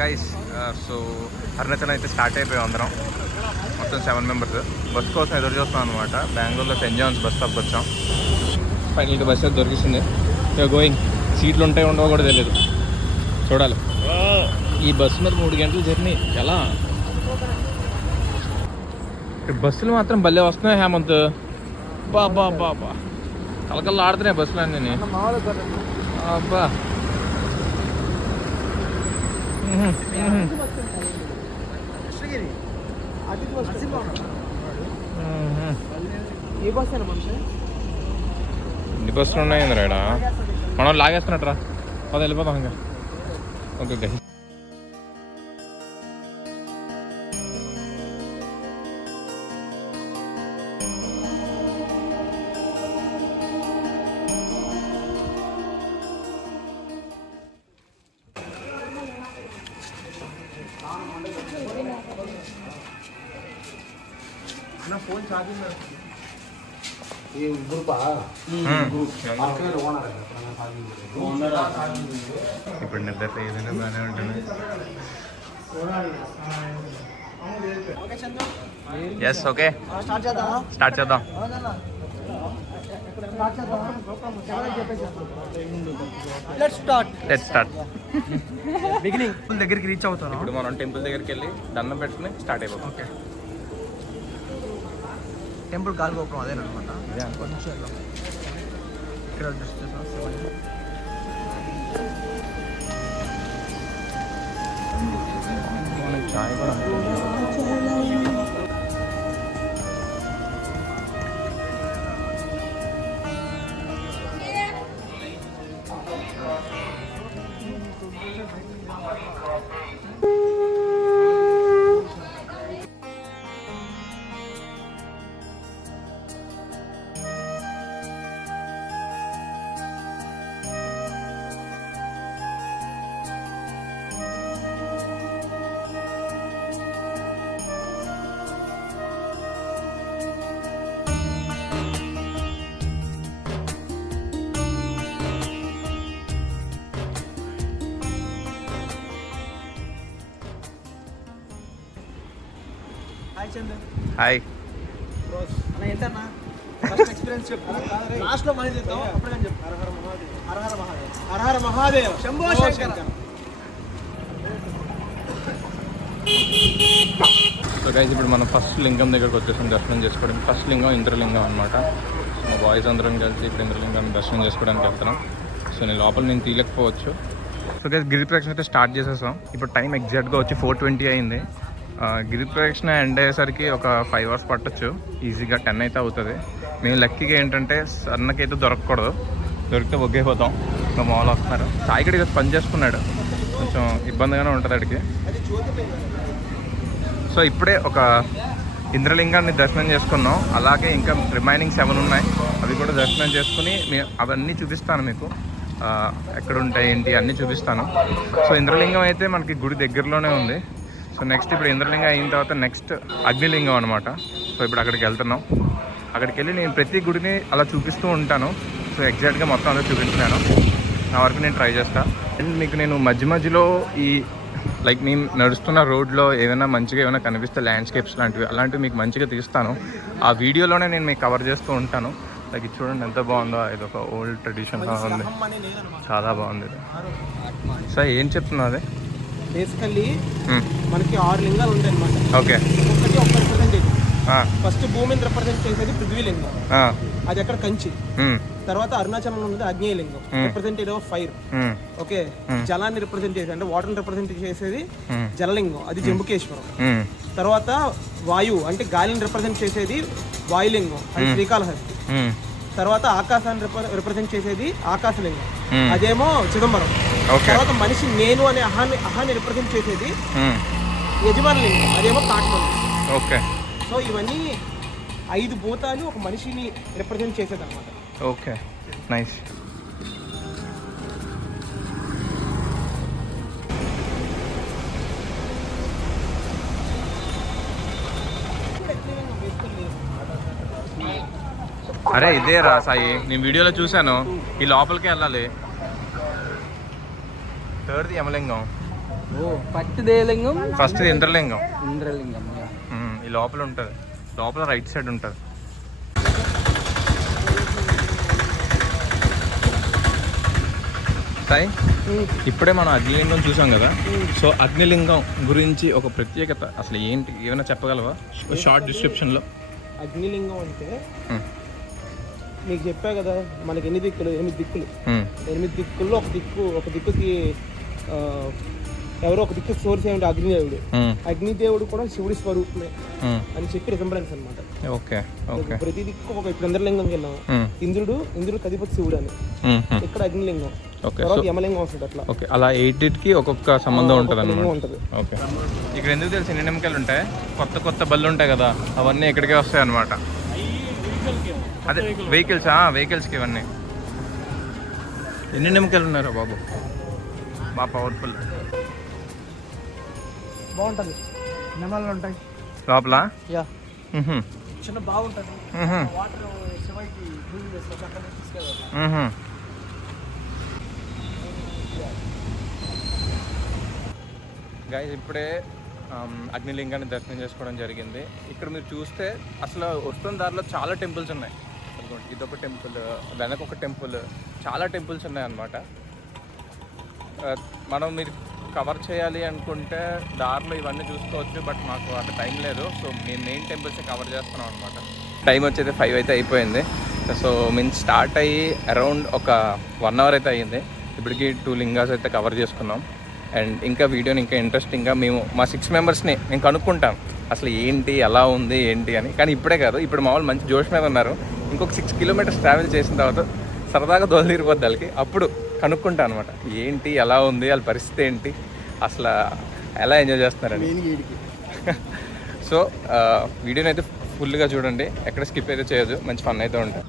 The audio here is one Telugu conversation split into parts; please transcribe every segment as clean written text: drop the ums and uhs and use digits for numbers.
గైస్, సో అరుణాచలం అయితే స్టార్ట్ అయిపోయాం అందరం. మొత్తం 7 మెంబర్స్. బస్ కోసం ఎదురు చూస్తాం అనమాట. బెంగళూరులో సెయింట్ జాన్స్ బస్ స్టాప్కి వచ్చాం. ఫైనల్గా బస్ అయితే దొరికింది. గోయింగ్. సీట్లు ఉంటాయి ఉండవో కూడా తెలియదు, చూడాలి. ఈ బస్సు మీద 3 గంటల జర్నీ ఎలా. బస్సులు మాత్రం భలే వస్తున్నాయి హేమంత్. బాబా బాబా కలకల్లా ఆడుతున్నాయి బస్సులు అన్నీ. అబ్బా ఎన్ని బస్సులు ఉన్నాయి రాడా. మనం లాగేస్తున్నట్రా, పద వెళ్ళిపోతాం ఇంకా. Okay okay. ఫోన్ ఛార్జింగ్ ఇప్పుడు నిద్ర ఏదైనా బాగానే ఉంటుంది. ఎస్ ఓకే, స్టార్ట్ చేద్దాం. Let's start. బిగినింగ్ దగ్గరికి రీచ్ అవుతాను. ఇప్పుడు మనం టెంపుల్ దగ్గరికి వెళ్ళి దండం పెట్టుకుని స్టార్ట్ అయిపోతాం. ఓకే. టెంపుల్ గాలి గోపురం అదేనమాట. ఇక్కడ చాయ్ కూడా హాయ్. అన్న ఏంటన్నా ఫస్ట్ ఎక్స్పీరియన్స్ చెప్పు. లాస్ట్లో మనీ చెప్తాం అప్పుడే కానీ చెప్పు. హర హర మహాదేవ్ శంభో శంకర. సో గైస్, ఇప్పుడు మనం ఫస్ట్ లింగం దగ్గరకు వచ్చేసాం దర్శనం చేసుకోవడానికి. ఫస్ట్ లింగం ఇంద్రలింగం అనమాట. మా బాయ్స్ అందరం కలిసి ఇప్పుడు ఇంద్రలింగాన్ని దర్శనం చేసుకోవడానికి వెళ్తున్నాం. సో నేను లోపల నేను తీయలేకపోవచ్చు. సో గైస్, గిరి ప్రదక్షిణ అయితే స్టార్ట్ చేసేసాం. ఇప్పుడు టైం ఎగ్జాక్ట్గా వచ్చి 4:20 అయింది. గిరి ప్రదక్షిణ ఎండ్ అయ్యేసరికి ఒక 5 hours పట్టచ్చు. ఈజీగా 10 అయితే అవుతుంది. మేము లక్కీగా ఏంటంటే సన్నకైతే దొరకకూడదు, దొరికితే ఒగ్గైపోతాం. ఇంకా మామూలు వస్తున్నారు. సాయిగడిగా పని చేసుకున్నాడు, కొంచెం ఇబ్బందిగానే ఉంటుంది అడిగి. సో ఇప్పుడే ఒక ఇంద్రలింగాన్ని దర్శనం చేసుకున్నాం. అలాగే ఇంకా రిమైనింగ్ 7 ఉన్నాయి, అవి కూడా దర్శనం చేసుకుని అవన్నీ చూపిస్తాను మీకు. ఎక్కడ ఉంటాయి ఏంటి అన్నీ చూపిస్తాను. సో ఇంద్రలింగం అయితే మనకి గుడి దగ్గరలోనే ఉంది. సో నెక్స్ట్ ఇప్పుడు ఇంద్రలింగం అయిన తర్వాత నెక్స్ట్ అగ్నిలింగం అనమాట. సో ఇప్పుడు అక్కడికి వెళ్తున్నాం. అక్కడికి వెళ్ళి నేను ప్రతి గుడిని అలా చూపిస్తూ ఉంటాను. సో ఎగ్జాక్ట్గా మొత్తం అలా చూపించాను. నా వరకు నేను ట్రై చేస్తాను. అండ్ మీకు నేను మధ్యలో ఈ లైక్ నేను నడుస్తున్న రోడ్లో ఏమైనా మంచిగా ఏమైనా కనిపిస్తే ల్యాండ్స్కేప్స్ లాంటివి అలాంటివి మీకు మంచిగా తీస్తాను. ఆ వీడియోలోనే నేను మీకు కవర్ చేస్తూ ఉంటాను. లైక్ ఇది చూడండి ఎంత బాగుందో. ఇది ఒక ఓల్డ్ ట్రెడిషన్గా ఉంది, చాలా బాగుంది ఇది. సో ఏం చెప్తున్నా అదే బేసికల్లీ మనకి 6 లింగాలు ఉంటాయి అనమాట. ఓకే. ఒక్కటి ఒక రిప్రజెంటేటివ్. ఫస్ట్ భూమిని రిప్రజెంట్ చేసేది పృథ్వీలింగం, అది అక్కడ కంచి. తర్వాత అరుణాచలం ఉన్నది అగ్నేయలింగం, రిప్రజెంటేటివ్ ఆఫ్ ఫైర్. ఓకే. జలాన్ని రిప్రజెంట్ చేసేది అంటే వాటర్ రిప్రజెంట్ చేసేది జలలింగం, అది జంబుకేశ్వరం. తర్వాత వాయువు అంటే గాలిని రిప్రజెంట్ చేసేది వాయులింగం, అది శ్రీకాళహస్తి. తర్వాత ఆకాశాన్ని రిప్రజెంట్ చేసేది ఆకాశలింగం, అదేమో చిదంబరం. తర్వాత మనిషి నేను అనే అహాన్ని రిప్రజెంట్ చేసేది యజమాని లింగం, అదేమో కాట్మంది. ఓకే. సో ఇవన్నీ 5 భూతాలు ఒక మనిషిని రిప్రజెంట్ చేసేది అనమాట. Okay, nice. అరే ఇదే రా సాయి, నేను వీడియోలో చూశాను. ఈ లోపలికి వెళ్ళాలి. 3rd యమలింగం. First దేవలింగం, first Indralingam. Indralingam. ఈ లోపల ఉంటుంది, లోపల రైట్ సైడ్ ఉంటుంది. సాయి, ఇప్పుడే మనం అగ్నిలింగం చూసాం కదా. సో అగ్నిలింగం గురించి ఒక ప్రత్యేకత అసలు ఏంటి, ఏమైనా చెప్పగలవా షార్ట్ డిస్క్రిప్షన్లో? అగ్నిలింగం అంటే మీకు చెప్పా కదా, మనకి ఎన్ని దిక్కులు, 8 దిక్కులు. 8 దిక్కుల్లో ఒక దిక్కుకి ఎవరో ఒక దిక్కు సోర్స్ ఏమిటి అగ్నిదేవుడు. అగ్నిదేవుడు కూడా శివుడి స్వరూపమే అని చెప్పి రిజంబ్లెన్స్ అనమాట. Okay okay. ప్రతి దిక్కు ఇప్పుడు ఇంద్రలింగంకి వెళ్ళాం, ఇంద్రుడు అధిపతి శివుడు అని. ఇక్కడ అగ్నిలింగం, తర్వాత యమలింగం వస్తుంది. అట్లా ఓకే, అలా 8కి ఒక్కొక్క సంబంధం ఉంటుంది అన్నమాట. ఓకే. ఇక్కడ ఎందుకు తెలిసి ఎన్ని నిమ్మకాయలు ఉంటాయి, కొత్త బళ్ళు ఉంటాయి కదా, అవన్నీ ఇక్కడికే వస్తాయి అనమాట. అదే వెహికల్స్కి ఇవన్నీ. ఎన్ని నిమ్మకాయలు ఉన్నారో బాబు, బాగా పవర్ఫుల్. బాగుంటుంది, నెమళ్ళు ఉంటాయి లోపల. చిన్న బాగుంటుంది. వాటర్ శివకి గైస్ ఇప్పుడే అగ్నిలింగాన్ని దర్శనం చేసుకోవడం జరిగింది. ఇక్కడ మీరు చూస్తే అసలు వస్తున్న దారిలో చాలా టెంపుల్స్ ఉన్నాయి. ఇదొక టెంపుల్, వెనక ఒక టెంపుల్, చాలా టెంపుల్స్ ఉన్నాయన్నమాట. మీరు కవర్ చేయాలి అనుకుంటే దారిలో ఇవన్నీ చూసుకోవచ్చు, బట్ మాకు అంత టైం లేదు. సో మేము మెయిన్ టెంపుల్సే కవర్ చేస్తున్నాం అనమాట. టైం వచ్చేది 5 అయితే అయిపోయింది. సో మేము స్టార్ట్ అయ్యి అరౌండ్ ఒక 1 అవర్ అయితే అయ్యింది. ఇప్పటికి 2 లింగాస్ అయితే కవర్ చేసుకున్నాం. అండ్ ఇంకా వీడియోని ఇంకా ఇంట్రెస్టింగ్గా మా 6 మెంబర్స్ని మేము కనుక్కుంటాం అసలు ఏంటి, ఎలా ఉంది ఏంటి అని. కానీ ఇప్పుడే కాదు, ఇప్పుడు మామూలు మంచి జోష్ మీద ఉన్నారు. ఇంకొక 6 కిలోమీటర్స్ ట్రావెల్ చేసిన తర్వాత సరదాగా దోలదీరిపోద్ది వాళ్ళకి, అప్పుడు కనుక్కుంటా అనమాట ఏంటి, ఎలా ఉంది, వాళ్ళ పరిస్థితి ఏంటి, అసలు ఎలా ఎంజాయ్ చేస్తున్నారని. సో వీడియోని అయితే ఫుల్గా చూడండి, ఎక్కడ స్కిప్ అయితే చేయొద్దు, మంచి ఫన్ అయితే ఉంటుంది.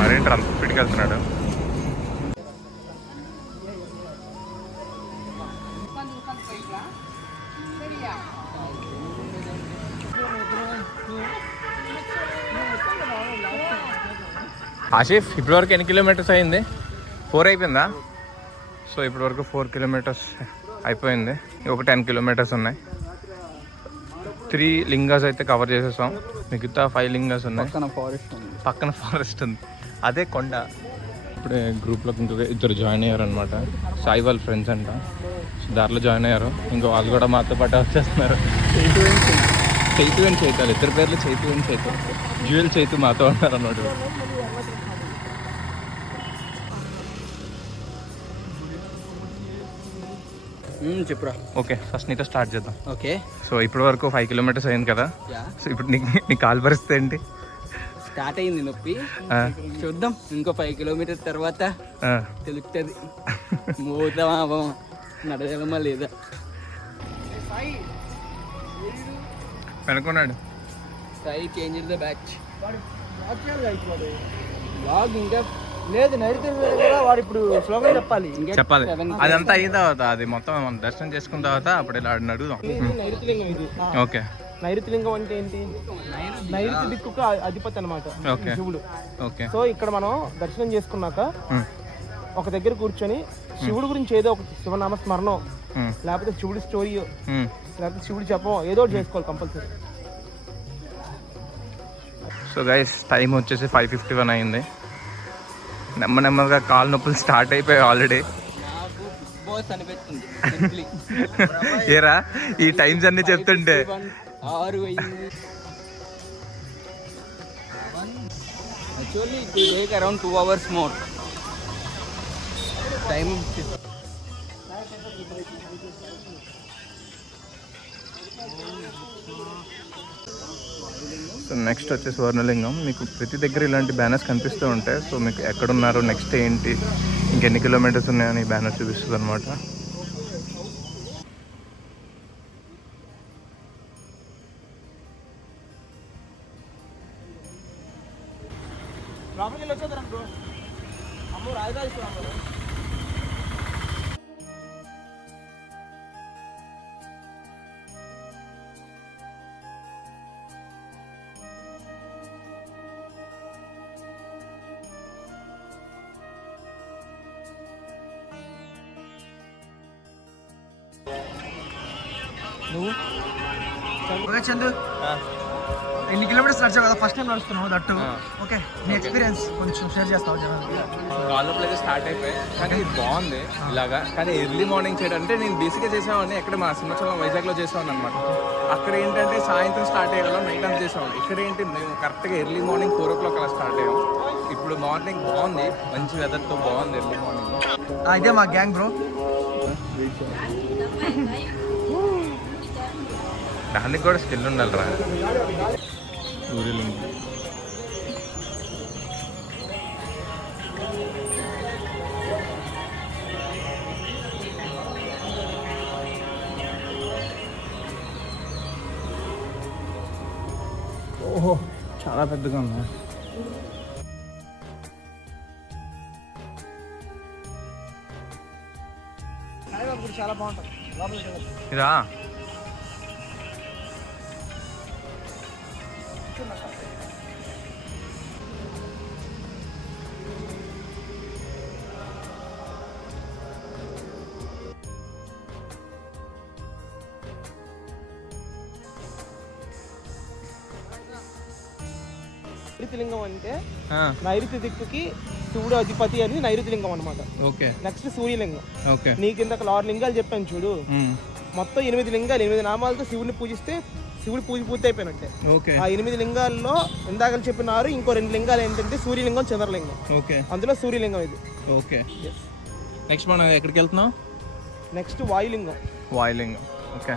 మరేంటి అంత స్పీడ్కి వెళ్తున్నాడు? ఆసిఫ్, ఇప్పటివరకు ఎన్ని కిలోమీటర్స్ అయింది? 4 అయిపోయిందా? సో ఇప్పటివరకు 4 కిలోమీటర్స్ అయిపోయింది. ఒక 10 కిలోమీటర్స్ ఉన్నాయి. 3 లింగాస్ అయితే కవర్ చేసేసాం, మిగతా 5 లింగాస్ ఉన్నాయి. పక్కన ఫారెస్ట్ ఉంది, అదే కొండ. ఇప్పుడే గ్రూప్లోకి ఇంకొక 2 జాయిన్ అయ్యారు అనమాట. సాయి వాళ్ళ ఫ్రెండ్స్ అంట. దారిలో జాయిన్ అయ్యారు, ఇంకో వాళ్ళు కూడా మాతో పాటు వచ్చేస్తున్నారు. చైతు అని చైతాలు, 2 పేర్లు చైతు అని చైతు. జ్యువెల్ చైతు మాతో ఉన్నారు అన్నమాట. చెప్పురా. ఓకే, ఫస్ట్ నీతో స్టార్ట్ చేద్దాం. ఓకే. సో ఇప్పటి వరకు 5 కిలోమీటర్స్ అయింది కదా. సో ఇప్పుడు నీ కాలు పరిస్థితి ఏంటి? స్టార్ట్ అయింది నొప్పి, చూద్దాం ఇంకో 5 కిలోమీటర్ తర్వాత తెలుస్తుంది మోతామా నడగలమా లేదా. అనుకున్నాడు Sai change the batch. Blog ఇంకా లేదు, నైరుతి వాడు ఇప్పుడు స్లోగన్ చెప్పాలి. అదంతా అయిన తర్వాత, అది మొత్తం మనం దర్శనం చేసుకున్న తర్వాత అప్పుడు ఇలా అడుగుదాం. నైరుతిలింగం ఇది. ఓకే. నైరుతిలింగం అంటే ఏంటి? నైరుతి దిక్కుకు అధిపతి అనమాట శివుడు. ఓకే. సో ఇక్కడ మనం దర్శనం చేసుకున్నాక ఒక దగ్గర కూర్చొని శివుడు గురించి ఏదో ఒక శివనామ స్మరణం, లేకపోతే శివుడి స్టోరీ, లేకపోతే శివుడి చెప్పం, ఏదో ఒకటి చేసుకోవాలి కంపల్సరీ. సో గైస్ టైం వచ్చేసి 5:51 అయింది. నెమ్మదిగా కాలు నొప్పులు స్టార్ట్ అయిపోయాయి ఆల్రెడీ. ఏరా ఈ టైమ్స్ అన్ని చెప్తుంటే 6 అయింది. Actually it will take around 2 hours more time. So next వచ్చేసి స్వర్ణలింగం. మీకు ప్రతి దగ్గర ఇలాంటి బ్యానర్స్ కనిపిస్తూ ఉంటాయి. సో మీకు ఎక్కడున్నారు, నెక్స్ట్ ఏంటి, ఇంకెన్ని కిలోమీటర్స్ ఉన్నాయని బ్యానర్ చూపిస్తుంది అనమాట. ఓకే చందు, ఎన్ని కిలోమీటర్స్ నడిచావు కదా, ఫస్ట్ టైం నడుస్తున్నావు దట్టు. ఓకే, నీ ఎక్స్పీరియన్స్ కొంచెం షేర్ చేస్తావు జనాలు. కాళ్ళ అయితే స్టార్ట్ అయిపోయాయి, కానీ ఇది బాగుంది ఇలాగా. కానీ ఎర్లీ మార్నింగ్ చేయడం అంటే నేను బేసిక్గా చేసామని ఎక్కడ మా సింహాచలం వైజాగ్లో చేసామని అనమాట. అక్కడ ఏంటంటే సాయంత్రం స్టార్ట్ అయ్యేవాళ్ళం, నైట్ అంతా చేసామని. ఇక్కడ ఏంటి మేము కరెక్ట్గా ఎర్లీ మార్నింగ్ 4 o'clock అలా స్టార్ట్ అయ్యాం. ఇప్పుడు మార్నింగ్ బాగుంది, మంచి వెదర్తో బాగుంది ఎర్లీ మార్నింగ్. ఇదే మా గ్యాంగ్ బ్రో. దానికి కూడా స్కిల్ ఉండాలి రా. సూర్యలింగం ఓహో, చాలా పెద్దగా ఉంది. చాలా బాగుంటుంది. ఇదా నైరుతి లింగం అంటే నైరుతి దిక్కుకి శివుడు అధిపతి అని నైరుతి లింగం అనమాట. ఓకే. నెక్స్ట్ సూర్యలింగం. ఓకే. నీకు ఇంత 6 లింగాలు చెప్పాను చూడు, మొత్తం 8 లింగాలు, 8 నామాలతో శివుడిని పూజిస్తే శివుడి పూజ పూర్తి అయిపోయినట్టే. ఆ 8 లింగాల్లో ఇందాక చెప్పినారు, ఇంకో 2 లింగాలు ఏంటంటే సూర్యలింగం, చంద్రలింగం. ఓకే. అందులో సూర్యలింగం ఇది. ఓకే. నెక్స్ట్ మనం ఎక్కడికి వెళ్తున్నాం? నెక్స్ట్ వాయులింగం. వాయులింగం. ఓకే.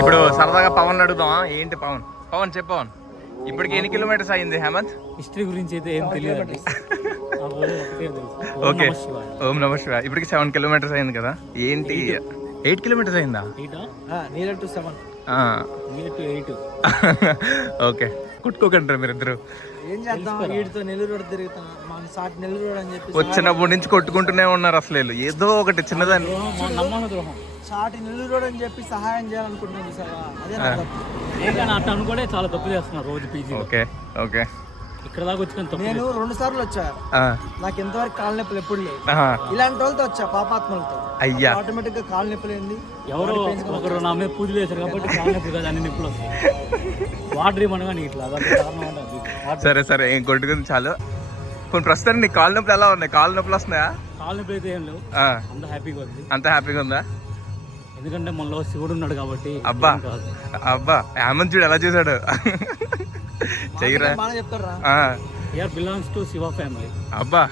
ఇప్పుడు సరదాగా పవన్ అడుగుదాం. ఏంటి పవన్? పవన్ చెప్పు పవన్, ఇప్పటికి ఎన్ని కిలోమీటర్స్ అయింది హేమంత్? హిస్టరీ గురించి అయితే ఏం తెలియదు. ఓకే. ఓం నమ శివ. ఇప్పటికి 7 kilometers అయింది కదా. ఏంటి 8 kilometers అయిందా? నీరల్ టు 7. ఓకే. కుట్టుకోకండి మీరిద్దరు. ఏం చేద్దాం, వీడితో నెల్లూరు రోడ్ తిరుగుతాం, మన సాటి నెల్లూరు రోడ్ అని చెప్పి వచ్చినప్పటి నుంచి కొట్టుకుంటూనే ఉన్నారు. అసలు ఏదో ఒకటి చిన్నదాన్ని సాటి నెల్లూరు రోడ్ అని చెప్పి సహాయం చేయాలనుకుంటున్నాను సార్. అదే అట్లా అనుకోలే, చాలా తప్పు చేస్తున్నారు రోజు పీజీ. ఓకే. ఓకే. ఇక్కడ దాకా వచ్చి నేను 2 సార్లు వచ్చా, నాకు ఎంతవరకు కాళ్ళ నొప్పులు ఎప్పుడు లేవు. ఇలాంటి వాళ్ళతో వచ్చా, పాపాత్మలతో. అయ్యా, ఆటోమేటిక్ గా కాళ్ళ నొప్పులు ఏంది, ఎవరో ఒకరు నా మీద పూజలు చేశారు కాబట్టి కాళ్ళ నొప్పులు కదా, అన్ని నొప్పులు వస్తాయి. వాటర్ ఇవ్వనగా నీకు ఇట్లా సరే సరే, ఏం కొట్టుకుంది చాలు. కొన్ని ప్రస్తుతానికి నీ కాళ్ళ నొప్పులు ఎలా ఉన్నాయి? కాళ్ళ నొప్పులు వస్తున్నాయా? కాళ్ళ నొప్పులు అయితే ఏం లేవు, అంత హ్యాపీగా ఉంది. అంత హ్యాపీగా ఉందా? ఎందుకంటే మనలో శివుడు ఉన్నాడు కాబట్టి. అబ్బా అబ్బా, హేమంత్ చూడు ఎలా చూసాడు. చెయ్యరా బిలాంగ్స్ టు శివ ఫ్యామిలీ. అబ్బా,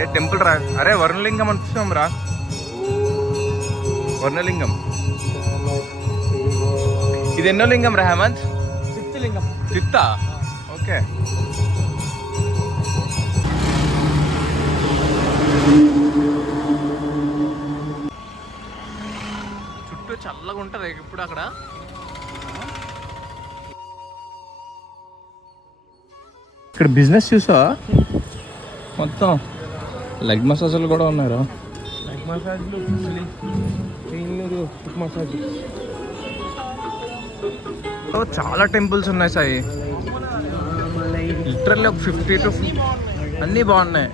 ఏ టెంపుల్ రా? అరే వరుణలింగం అనుకుంటున్నాం రా. వరుణలింగం ఇది ఎన్నో లింగం రా హేమంత్? 5th లింగం. 5th? ఓకే. చుట్టూ చల్లగా ఉంటుంది ఇప్పుడు అక్కడ. ఇక్కడ బిజినెస్ చూసా, మొత్తం లెగ్ మసాజ్లు కూడా ఉన్నారా? లెగ్ మసాజ్లు, ఫుట్ మసాజ్. చాలా టెంపుల్స్ ఉన్నాయి సాయి, లిటరల్లీ ఒక 50 to అన్నీ బాగున్నాయి.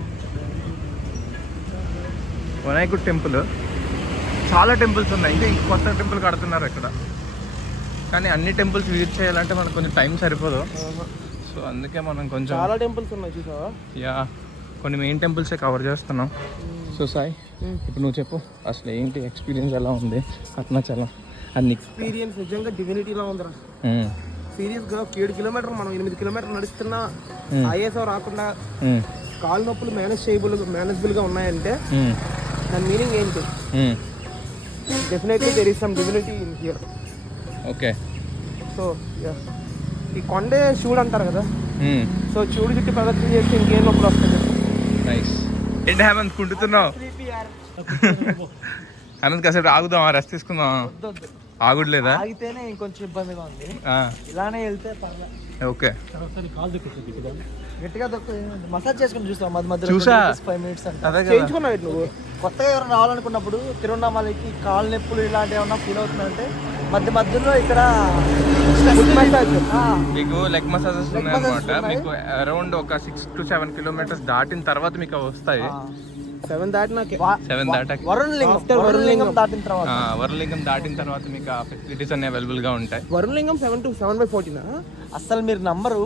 వినాయకుడు టెంపుల్, చాలా టెంపుల్స్ ఉన్నాయి. ఇంకా కొత్త టెంపుల్ కడుతున్నారు ఇక్కడ. కానీ అన్ని టెంపుల్స్ విజిట్ చేయాలంటే మనకు కొంచెం టైం సరిపోదు. సో అందుకే మనం కొంచెం చాలా టెంపుల్స్ ఉన్నాయి చూసావా? యా, కొన్ని మెయిన్ టెంపుల్సే కవర్ చేస్తున్నాం. సో సాయి, ఇప్పుడు నువ్వు చెప్పు అసలు ఏంటి ఎక్స్పీరియన్స్ ఎలా ఉంది అరుణాచలం? అన్ని ఎక్స్పీరియన్స్ నిజంగా డివినిటీలా ఉందిరా. సీరియస్గా 7 kilometers మనం 8 kilometers నడుస్తున్నా ఆయాసం రాకుండా కాళ్ళ నొప్పులు మేనేజబుల్గా ఉన్నాయంటే దాని మీనింగ్ ఏంటి? Definitely there is some divinity in here. Okay. So ఈ కొండే శివుడు అంటారు కదా, సో శివుడు చుట్టూ ప్రదక్షిణ చేస్తే ఇంకేం నొప్పులు వస్తుంది. నైస్. ఏంటి హేమంత్ కుంటున్నావు? హేమంత్ కాసేపు ఆగుదాం, రెస్ట్ తీసుకుందాం. ఆగుడలేదా? ఆగితేనే ఇంకొంచెం ఇబ్బందిగా ఉంది, ఇలానే వెళ్తే పర్లేదు. ఓకే. గట్టిగా మసాజ్ చేసుకుని చూస్తాం మధ్య మధ్యలో. చూసా 5 minutes అంటే అదే చేయించుకున్నావు నువ్వు? కొత్తగా ఎవరైనా రావాలనుకున్నప్పుడు తిరువన్నామలైకి కాళ్ళ నొప్పులు ఇలాంటివి ఏమన్నా ఫీల్ అవుతుందంటే మధ్యలో ఇక్కడ మీకు లెగ్ మసాజెస్ Leg ఉన్నాయి massages అనమాట. ఉన్నాయి. మీకు అరౌండ్ ఒక 6 to 7 kilometers దాటిన తర్వాత మీకు అవి వస్తాయి. 7 దాటినాకే 7 దాటాక వరుణలింగం దాటిన తర్వాత వరలింగం దాటిన తర్వాత మీకు ఆ ఫెసిలిటీస్ అన్ని అవైలబుల్ గా ఉంటాయి. వరుణలింగం 7/14 అసలు మీరు నంబరు,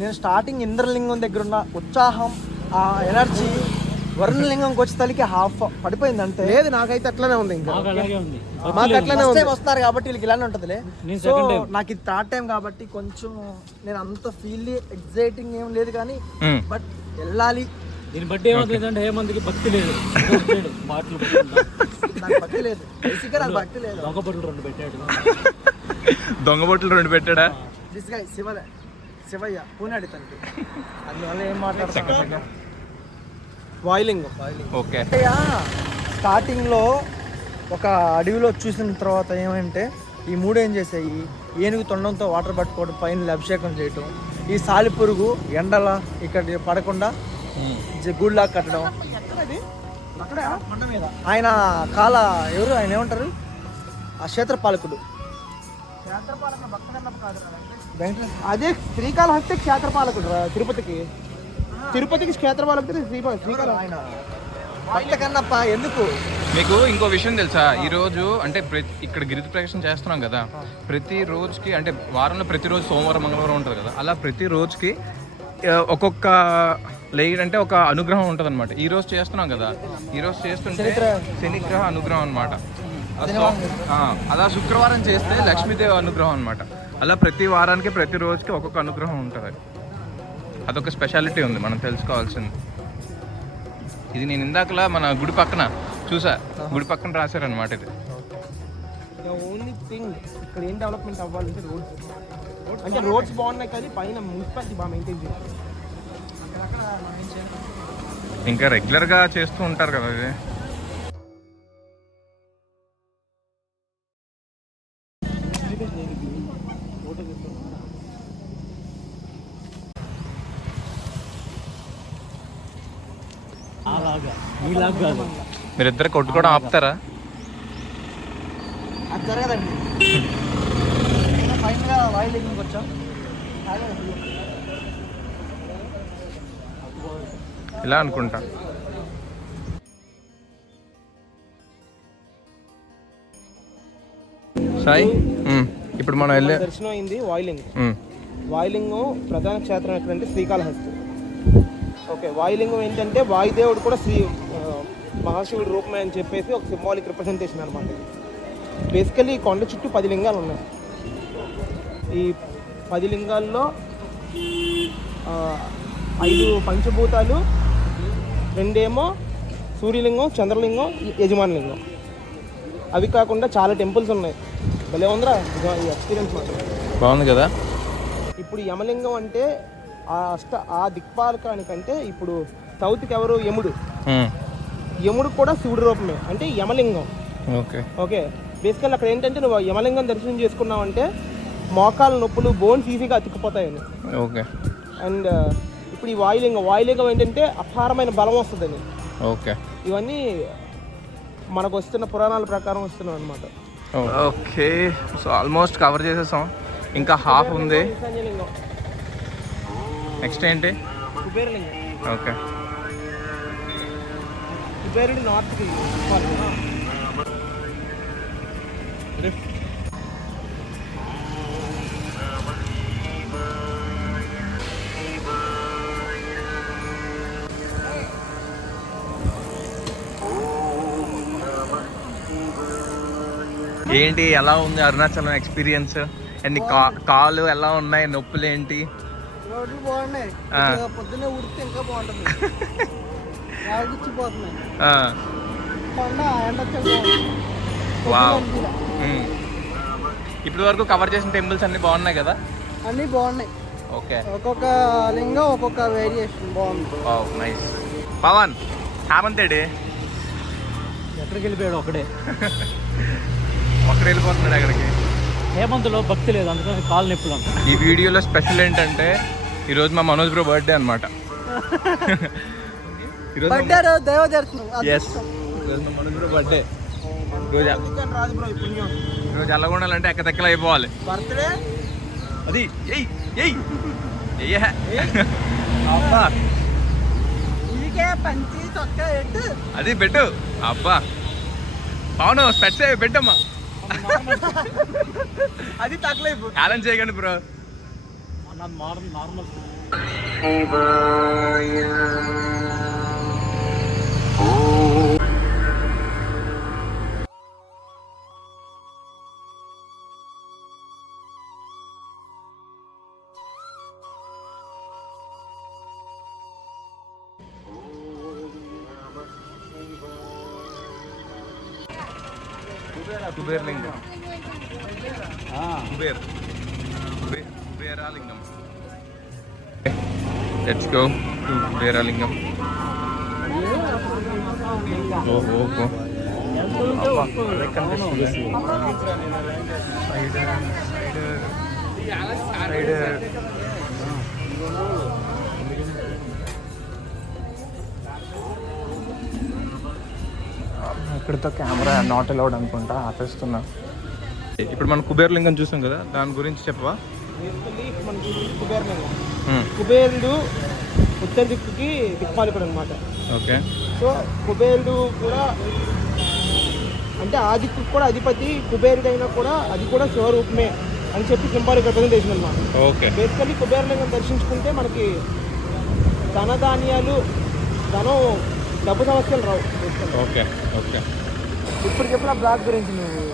నేను స్టార్టింగ్ ఇంద్రలింగం దగ్గర ఉన్న ఉత్సాహం, ఆ ఎనర్జీ వరుణలింగంకి వచ్చే తల్లికి హాఫ్ పడిపోయింది అంతే. లేదు నాకైతే అట్లానే ఉంది ఇంకా మాకు అలాగే ఉంది. మాకు అట్లానే ఫస్ట్ ఉంది. టైం వస్తారు కాబట్టి వీళ్ళకి ఇలానే ఉంటుందిలే. నేను సో second time. నాకు ఇది థర్డ్ టైం కాబట్టి కొంచెం నేను అంత ఫీల్ ఎగ్జైటింగ్ ఏం లేదు కానీ మ్మ్. బట్ వెళ్ళాలి. దీన్ని బట్టి ఏమవుతుందంటే హేమంత్కి భక్తి లేదు. బాటిల్ నాకు భక్తి లేదు, బేసిక్గా నాకు భక్తి లేదు. దొంగ బట్టలు 2 పెట్టాడు. దొంగ బొట్లు 2 పెట్టాడా? దిస్ గై శివయ్య పూనాడి తండ్రి, అందువల్ల ఏం మాట్లాడుతున్నా. వాయులింగం ఓకే. స్టార్టింగ్లో ఒక అడవిలో చూసిన తర్వాత ఏమంటే ఈ మూడు ఏం చేసాయి, ఏనుగు తొండంతో వాటర్ పట్టుకోవడం, పైన అభిషేకం చేయటం, ఈ సాలిపురుగు ఎండల ఇక్కడ పడకుండా గూడ్లా కట్టడం. ఆయన కాల ఎవరు ఆయన ఏమంటారు, ఆ క్షేత్రపాలకుడు. అదే శ్రీకాళహస్తి క్షేత్రపాలకుడు తిరుపతికి క్షేత్రపాలకుడు శ్రీకాళహస్తి. ఆయన భక్త కన్నప్ప. ఎందుకు మీకు ఇంకో విషయం తెలుసా? ఈ రోజు అంటే ఇక్కడ గిరి ప్రదక్షిణ చేస్తున్నాం కదా, ప్రతి రోజుకి అంటే వారంలో ప్రతిరోజు సోమవారం మంగళవారం ఉంటుంది కదా, అలా ప్రతి రోజుకి ఒక్కొక్క లేయర్ అంటే ఒక అనుగ్రహం ఉంటుంది అనమాట. ఈ రోజు చేస్తున్నాం కదా, ఈ రోజు చేస్తుంటే శనిగ్రహ అనుగ్రహం అనమాట. అలా శుక్రవారం చేస్తే లక్ష్మీదేవి అనుగ్రహం అనమాట. అలా ప్రతి వారానికి ప్రతి రోజుకి ఒక్కొక్క అనుగ్రహం ఉంటుంది. అదొక స్పెషాలిటీ ఉంది మనం తెలుసుకోవాల్సింది. ఇది నేను ఇందాకలా మన గుడి పక్కన చూసా, గుడి పక్కన రాశారనమాట ఇది. ఓన్లీ థింగ్ ఇక్కడ ఏం డెవలప్మెంట్ అవ్వాలంటే రోడ్స్. అంటే రోడ్స్ బాగున్నాయి కానీ పైన మున్సిపాలిటీ బాగా మెయింటైన్ చేయాలి. ఇంకా రెగ్యులర్గా చేస్తూ ఉంటారు కదా ఇది. అలాగా మీలాగా కాదు. మీరిద్దరు కొట్టుకోవడం ఆపుతారా? అది జరగదండి. ఫైనల్గా వాయులింగంకి వచ్చాం. ఇలా అనుకుంటా. సాయి ఇప్పుడు మనం వెళ్ళే దర్శనం అయింది వాయులింగం. వాయులింగం ప్రధాన క్షేత్రం ఎక్కడంటే శ్రీకాళహస్తి. ఓకే, వాయులింగం ఏంటంటే వాయుదేవుడు కూడా మహాశివుడి రూపమే అని చెప్పేసి ఒక సింబాలిక్ రిప్రజెంటేషన్ అనమాట. బేసికలీ ఈ కొండ చుట్టూ 10 లింగాలు ఉన్నాయి. ఈ 10 లింగాల్లో 5 పంచభూతాలు, 2 ఏమో సూర్యలింగం, చంద్రలింగం, యజమాని లింగం. అవి కాకుండా చాలా టెంపుల్స్ ఉన్నాయి. భలే ఉందిరా ఈ ఎక్స్పీరియన్స్ మాత్రం. బాగుంది కదా. ఇప్పుడు యమలింగం అంటే ఆ దిక్పాలకానికంటే ఇప్పుడు సౌత్కి ఎవరు యముడు. యముడు కూడా శివుడి రూపమే, అంటే యమలింగం. ఓకే ఓకే, బేసికల్ అక్కడ ఏంటంటే నువ్వు యమలింగం దర్శనం చేసుకున్నావంటే మోకాలు నొప్పులు, బోన్స్ ఈజీగా అతుక్కుపోతాయని. ఓకే. అండ్ ఇప్పుడు ఈ వాయులింగం ఏంటంటే అపారమైన బలం వస్తుందని. ఓకే. ఇవన్నీ మనకు వస్తున్న పురాణాల ప్రకారం వస్తున్నాం అనమాట. ఓకే, సో ఆల్మోస్ట్ కవర్ చేసేసాం, ఇంకా హాఫ్ ఉంది. ఈశాన్యలింగం, నెక్స్ట్ ఏంటి? కుబేరలింగం. ఓకే. కుబేరుడు నార్త్కి ఏంటి, ఎలా ఉంది అరుణాచలం ఎక్స్పీరియన్స్? అండ్ కాలు ఎలా ఉన్నాయి, నొప్పులు ఏంటి? రోడ్లు బాగున్నాయి, పొద్దున్నే ఉడితే ఇంకా బాగుంటుంది. ఆగిచ్చిపోతున్నాయి కొండ వావ్. ఇప్పటి వరకు కవర్ చేసిన టెంపుల్స్ అన్ని బాగున్నాయి కదా? అన్నీ బాగున్నాయి. ఓకే. ఒక్కొక్క లింగం ఒక్కొక్క వేరియేషన్ బాగుంది. Wow, nice. పవన్ హేమంతేడి ఎక్కడికి వెళ్ళిపోయాడు ఒకడే. ఒక్కడ వెళ్ళిపోతున్నాడు అక్కడికి. హేమంత్లో భక్తి లేదు, అందుకని కాలు నొప్పులు అంట. ఈ వీడియోలో స్పెషల్ ఏంటంటే ఈరోజు మా మనోజ్ బ్రో బర్త్డే అనమాట. దైవ దర్శనం. ఎస్, ఈరోజు మన బ్రో బర్త్డే. రోజు రాదు బ్రో ఈ పుణ్యం. రోజు ఎలా ఉండాలంటే ఎక్కతెక్కలు అయిపోవాలి. బర్త్డే అది ఎయ్ ఎయ్ ఎయ్య అబ్బా ఇదికే పంచి చొక్కా ఎట్టు. అది పెట్టు. అబ్బా అవును స్పెట్స్ పెట్టమ్మా. అది తక్కువ ఛాలెంజ్ చేయకండి bro. Normal Kuberalingam. Kuberalingam. Let's go to Kuberalingam. ఓహో ఇక్కడితో కెమెరా నాట్ అలౌడ్ అనుకుంటా, ఆపేస్తున్నా. ఇప్పుడు మనం కుబేరలింగం చూసాం కదా, దాని గురించి చెప్పవా? మనకి కుబేరలింగం. కుబేరుడు ఉత్తర దిక్కుకి దిక్పాలకుడు అనమాట. ఓకే. సో కుబేరుడు కూడా అంటే ఆ దిక్కు కూడా అధిపతి కుబేరుడైనా కూడా అది కూడా స్వరూపమే అని చెప్పి సింబాలిక్ రిప్రజెంటేషన్ అనమాట. ఓకే. బేసికల్లీ కుబేరలింగం దర్శించుకుంటే మనకి ధనధాన్యాలు, ధనం, డబ్బు సమస్యలు రావు. Okay okay. ఇప్పుడు చెప్పిన బ్లాగ్ గురించి నువ్వు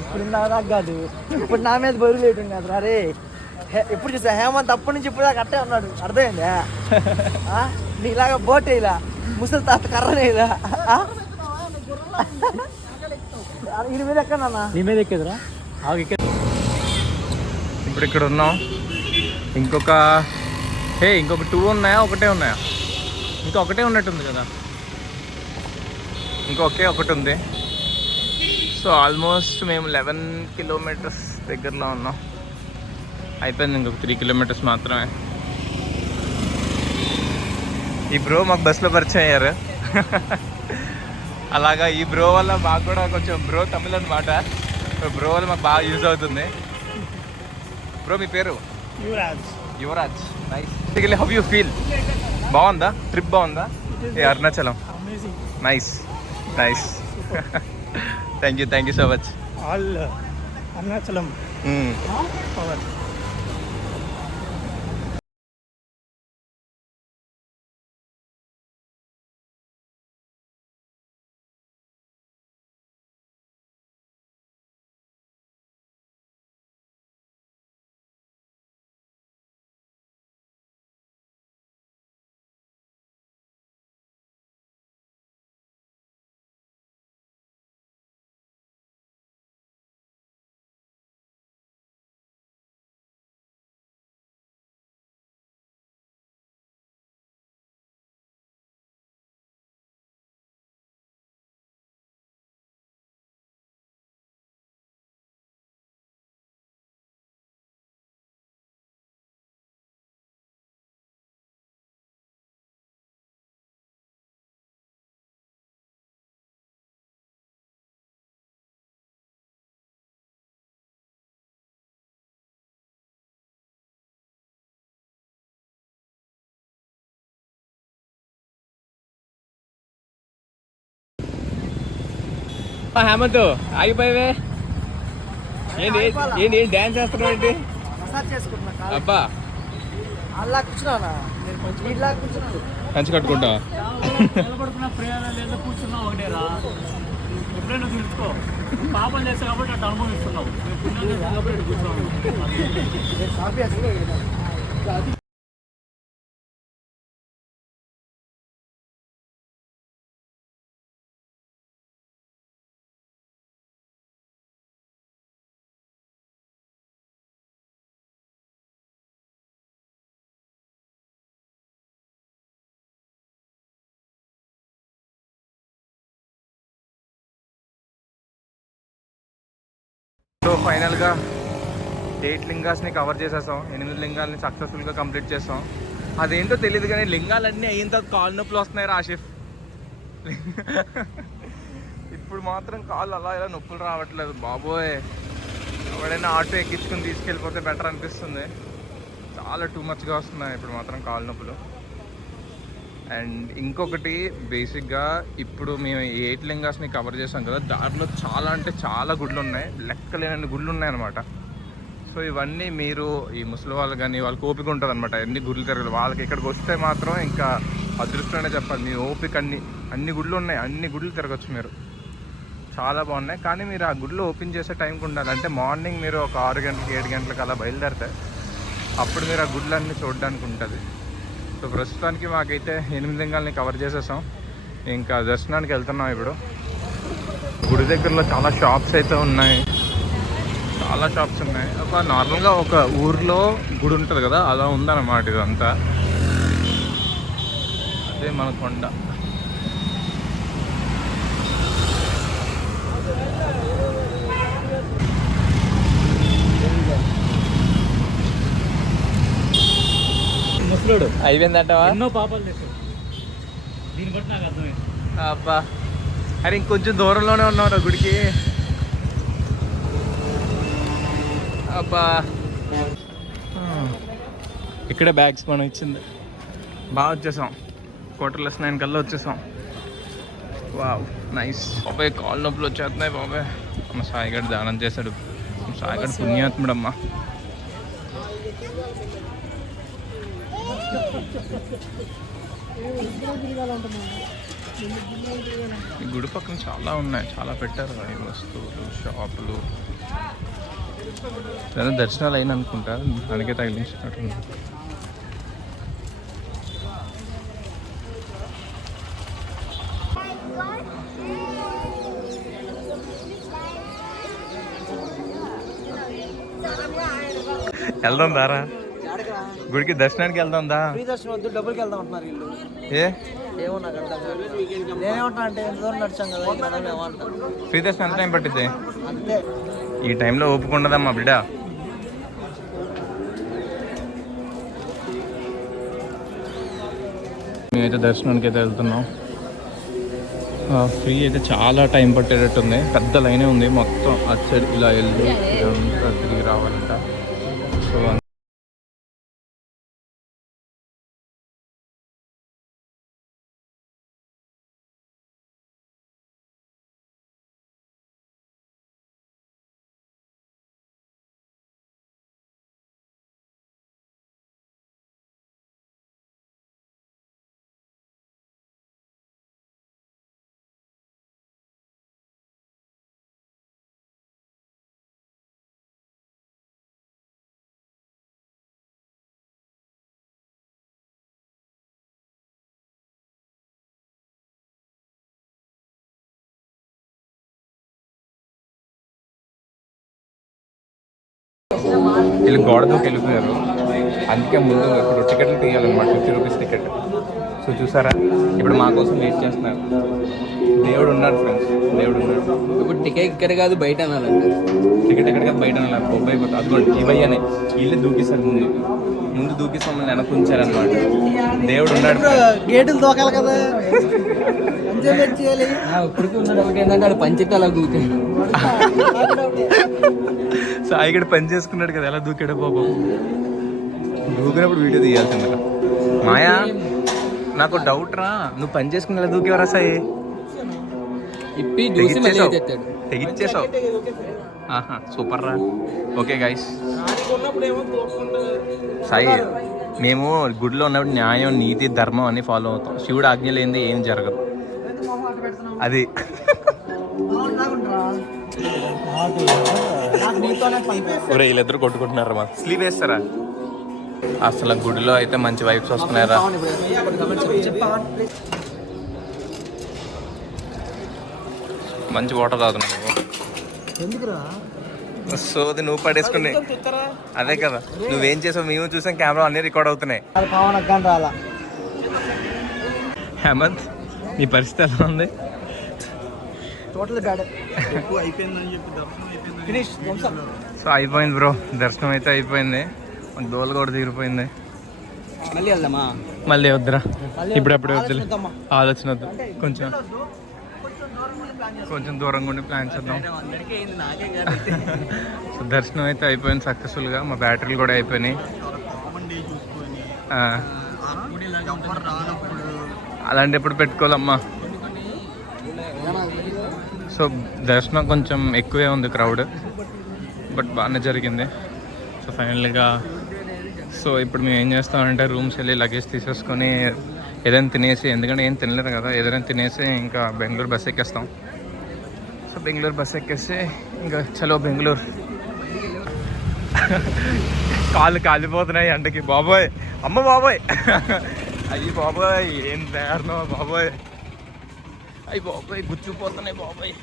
ఇప్పుడు దాకా కాదు, ఇప్పుడు నా మీద బరువు లేటు కాదు రే. ఎప్పుడు చూసా హేమంత్ అప్పటి నుంచి ఇప్పుడు దాకా అట్టే ఉన్నాడు. అర్థమైందా? నీలాగా బోట్ ఇలా ముసలి తాత కర్రనేదా ఇది మీద ఎక్కడన్నా నీ మీద ఎక్కేదిరా. ఇప్పుడు ఇక్కడ ఉన్నాం. ఇంకొక 2 ఉన్నాయా, ఒకటే ఉన్నాయా? ఇంకా ఒకటే ఉన్నట్టుంది కదా. ఒకటి ఉంది. సో ఆల్మోస్ట్ మేము 11 కిలోమీటర్స్ దగ్గరలో ఉన్నాం. అయిపోయింది, ఇంకొక 3 కిలోమీటర్స్ మాత్రమే. ఈ బ్రో మాకు బస్సులో పరిచయం అయ్యారు. అలాగా ఈ బ్రో వల్ల మాకు కూడా కొంచెం బ్రో తమిళ్ అనమాట. బ్రో వల్ల మాకు బాగా యూజ్ అవుతుంది. బ్రో మీ పేరు? Yuvaraj. Nice. How you feel? బాగుందా ట్రిప్? బాగుందా? Arunachalam? Nice. Thank you so much. All Arunachalam power. Hemant ఆగిపోయావే. ఏంటి డ్యాన్స్ చేస్తున్నావు ఏంటి? మసాజ్ చేసుకుంటున్నా. అబ్బా అలా కూర్చున్నా, ఇలా కూర్చున్నాను. కంచి కట్టుకుంటా. నిలబడుకున్న ప్రయాణం లేదా కూర్చున్నా ఒకటేరా. ఎప్పుడైనా తెలుసుకో, పాపం చేస్తా కాబట్టి అట్లా అనుభవిస్తున్నావు. పుణ్యం చేస్తా కాబట్టి ఇటు కూర్చోవు. సో ఫైనల్గా 8 లింగాస్ని కవర్ చేసేసాం. 8 లింగాల్ని సక్సెస్ఫుల్గా కంప్లీట్ చేసాం. అదేంటో తెలియదు కానీ లింగాలన్నీ అయిన తర్వాత కాలు నొప్పులు వస్తున్నాయి. ఆషిఫ్ ఇప్పుడు మాత్రం కాళ్ళు అలా ఇలా నొప్పులు రావట్లేదు బాబోయ్. ఎవడైనా ఆటో ఎక్కించుకుని తీసుకెళ్ళిపోతే బెటర్ అనిపిస్తుంది. చాలా టూ మచ్గా వస్తున్నాయి ఇప్పుడు మాత్రం కాళ్ళ నొప్పులు. అండ్ ఇంకొకటి బేసిక్గా ఇప్పుడు మేము 8 లింగాస్ని కవర్ చేసాం కదా, దాంట్లో చాలా అంటే చాలా గుళ్ళు ఉన్నాయి, లెక్కలేనన్ని గుళ్ళు ఉన్నాయి అనమాట. సో ఇవన్నీ మీరు ఈ ముసలి వాళ్ళు కానీ వాళ్ళకి ఓపిక ఉంటుంది అనమాట, ఎన్ని గుళ్ళు తిరగదు. వాళ్ళకి ఇక్కడికి వస్తే మాత్రం ఇంకా అదృష్టమనే చెప్పాలి. మీ ఓపిక అన్ని గుళ్ళు ఉన్నాయి, అన్ని గుళ్ళు తిరగచ్చు మీరు, చాలా బాగున్నాయి. కానీ మీరు ఆ గుళ్ళు ఓపెన్ చేసే టైంకి ఉండాలి. అంటే మార్నింగ్ మీరు ఒక 6 గంటలకు 7 గంటలకు అలా బయలుదేరితే అప్పుడు మీరు ఆ గుళ్ళన్నీ చూడడానికి ఉంటుంది. సో ప్రస్తుతానికి మాకైతే 8 లింగాలని కవర్ చేసేసాం. ఇంకా దర్శనానికి వెళ్తున్నాం ఇప్పుడు. గుడి దగ్గరలో చాలా షాప్స్ అయితే ఉన్నాయి, చాలా షాప్స్ ఉన్నాయి. ఒక నార్మల్గా ఒక ఊర్లో గుడి ఉంటుంది కదా, అలా ఉందన్నమాట ఇదంతా. అదే మన కొండ. ముసలుడు అయిపోయిందంటవా? ఎన్నో పాపాలు చేశాడు, దీన్ని బట్టి నాకు అర్థమైంది. అబ్బా, అరే ఇంకొంచెం దూరంలోనే ఉన్నావు గుడికి. అబ్బా, ఇక్కడే బ్యాగ్స్ మనం ఇచ్చింది. బాగా వచ్చేసాం, Q9 కల్లా వచ్చేసాం. Wow, nice. బాబాయ్ కాళ్ళు నొప్పులు వచ్చేస్తున్నాయి బాబాయ్. అమ్మ సాయిగడ్ దానం చేశాడు, సాయిగడ్ పుణ్యాత్ముడమ్మా. ఈ గుడి పక్కన చాలా ఉన్నాయి, చాలా పెట్టారు ఈ వస్తువులు, షాపులు. ఏదైనా దర్శనాలు అయిన అనుకుంటా, దానికే తగిలించినట్టుంది. వెళ్దాం దారా గుడికి, దర్శనానికి వెళ్దాం దా. ఫ్రీ దర్శనం వద్దు, డబ్బులకి వెళ్దాం అంటున్నారు వీళ్ళు. ఏమో నాకు అర్థం కాదు. నేనేమంటా అంటే ఎంత దూరం నడిచాం కదా, ఏమంటా ఫ్రీ దర్శనం ఎంత టైం పట్టిద్ది? అంతే, ఈ టైంలో ఒప్పుకుండదమ్మా బిడ్డ. మేమైతే దర్శనానికి అయితే వెళ్తున్నాం. ఫ్రీ అయితే చాలా టైం పట్టేటట్టుంది, పెద్ద లైనే ఉంది మొత్తం. అటు సైడ్ ఇలా వెళ్ళి ఇదంతా తిరిగి రావాలంట. సో వీళ్ళు గోడ దూకి వెళ్ళిపోయారు, అందుకే ముందు ఇప్పుడు టికెట్లు తీయాలన్నమాట, 50 రూపీస్ టికెట్. సో చూసారా, ఇప్పుడు మా కోసం వెయిట్ చేస్తున్నారు. దేవుడు ఉన్నాడు ఫ్రెండ్స్, దేవుడు ఉన్నాడు. ఇప్పుడు టికెట్ ఇక్కడ కాదు బయట అనాలంటే, టికెట్ ఎక్కడ కాదు బయట అనాలి. బొబ్బాయి పోతుంది అదిగోండి, ఇవయ్యనే వీళ్ళే దూకిస్తారు. ముందు దూకిస్తాం, మమ్మల్ని వెనకుంచారనమాట. దేవుడు ఉన్నాడు. గేటులు దూకాలి కదా, ఎంజాయ్మెంట్ చేయాలి. ఇప్పటికీ ఉన్న డౌట్ ఏంటంటే అది పంచెట్ అలా దూకే. సాయిగడ పని చేసుకున్నాడు కదా, ఎలా దూకాడు బాబు. దూకినప్పుడు వీడియో తీయాల్సింది. మాయా, నాకు డౌట్ రా, నువ్వు పని చేసుకుని ఎలా దూకేవరా సాయి? ఇప్పి చూసి మళ్ళీ ఎత్తేస్తాడు. తెగిచ్చేసావు. ఆహా, సూపర్ రా. ఓకే గైస్, సాయి మేము గుడిలో ఉన్నప్పుడు న్యాయం, నీతి, ధర్మం అన్ని ఫాలో అవుతాం. శివుడు ఆజ్ఞ లేనిది ఏం జరగదు. అది వీళ్ళిద్దరు కొట్టుకుంటున్నారు. మా స్లీవ్ వేస్తారా? అసలు గుడిలో అయితే మంచి వైబ్స్ వస్తున్నారా. మంచి వాటర్ తాగుతున్నావు. సో అది నువ్వు పడేసుకుని, అదే కదా నువ్వేం చేసావు, మేము చూసాం, కెమెరా అన్ని రికార్డ్ అవుతున్నాయి. హేమంత్, నీ పరిస్థితి ఎలా ఉంది? సో అయిపోయింది బ్రో, దర్శనం అయితే అయిపోయింది. దోలు కూడా తీరిపోయింది. మళ్ళీ వెళ్దామా? మళ్ళీ వద్దురా, ఇప్పుడప్పుడే వద్దులే, ఆలోచన వద్దు. కొంచెం కొంచెం దూరంగా ఉండి ప్లాన్ చేద్దాం. అందరికీ అయింది, నాకే కాదు. సో దర్శనం అయితే అయిపోయింది సక్సెస్ఫుల్గా. మా బ్యాటరీలు కూడా అయిపోయినాయి. అలాంటప్పుడు పెట్టుకోవాలమ్మా. సో దర్శనం కొంచెం ఎక్కువే ఉంది క్రౌడ్, బట్ బాగానే జరిగింది. సో ఫైనల్గా ఇప్పుడు మేము ఏం చేస్తామంటే రూమ్స్ వెళ్ళి లగేజ్ తీసేసుకొని ఏదైనా తినేసి, ఎందుకంటే ఏం తినలేరు కదా, ఏదైనా తినేసి ఇంకా బెంగళూరు బస్ ఎక్కేస్తాం. సో బెంగళూరు బస్ ఎక్కేసి ఇంకా చలో బెంగళూరు. కాళ్ళు కాలిపోతున్నాయి ఎండకి బాబోయ్, అమ్మ బాబోయ్, అయ్యి బాబోయ్ ఏం తయారునో బాబోయ్, అయ్యి బాబోయ్ గుచ్చుకుపోతున్నాయి బాబోయ్.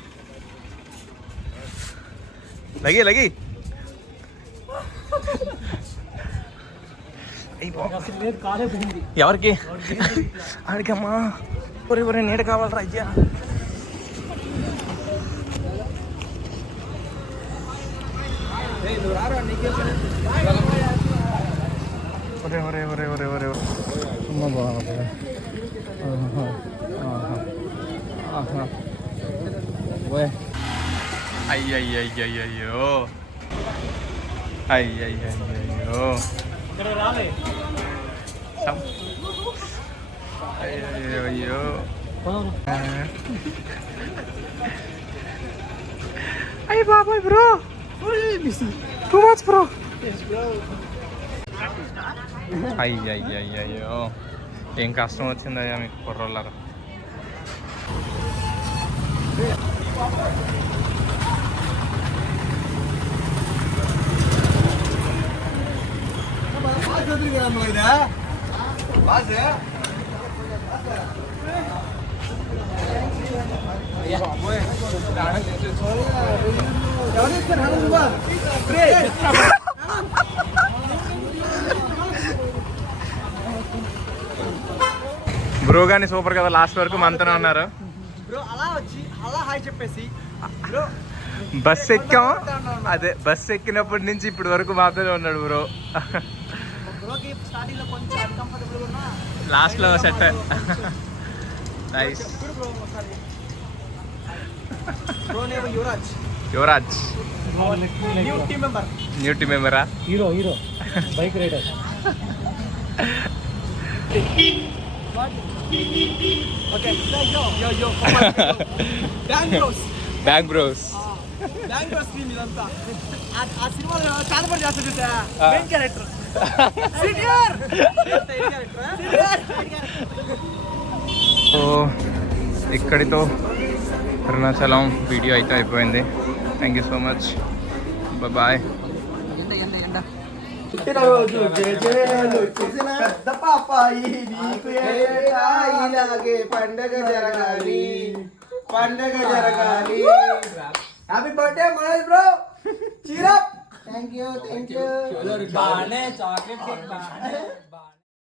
లగి లగి ఎవరికి ఆడికమ్మా, ఒరే నీడ కావాలరా అయ్యా. ఒరే ఒరే ఒరే ఒరే ఒరే అమ్మ బాబోయ్. అయ్యయ్యయ్యయ్యో అయ్యయ్యయ్యో అయ్యయ్యో. అయ్య బాబాయ్ బ్రో, టూ మచ్ బ్రో. అయ్యయ్యయ్యో ఏం కష్టం వచ్చిందయ్యా మీకు కుర్రోళ్ళారా. బ్రో గాని సూపర్ కదా, లాస్ట్ వరకు మనతోనే ఉన్నారు. బ్రో అలా వచ్చి అలా హాయ్ చెప్పేసి బ్రో బస్ ఎక్కాం, అదే బస్ ఎక్కినప్పటి నుంచి ఇప్పటి వరకు మాత్రమే ఉన్నాడు బ్రో. బ్రోకి స్టార్టింగ్ లో కొంచెం అన్కంఫర్టబుల్ ఉన్నా లాస్ట్ లో set. Nice. Bro name Yuvaraj. Yuvaraj new team member. New team మెంబరా? Hero bike rider. Okay yo yo bank bros. Bank bros. Bank bros team ఇదంతా. ఆ సినిమాలో చాలా మంది చేస్తారు చూసా, మెయిన్ క్యారెక్టర్ సీనియర్. సో ఇక్కడితో అరుణాచలం వీడియో అయితే అయిపోయింది. Thank you so much, bye. పుట్టినరోజు జయజయలు చేసిన పెద్ద పాపాయి నీకు ఇలాగే పండగ జరగాలి, పండగ జరగాలి. Happy birthday Manoj bro. Cheer up. Thank you. బాగానే చాక్లెట్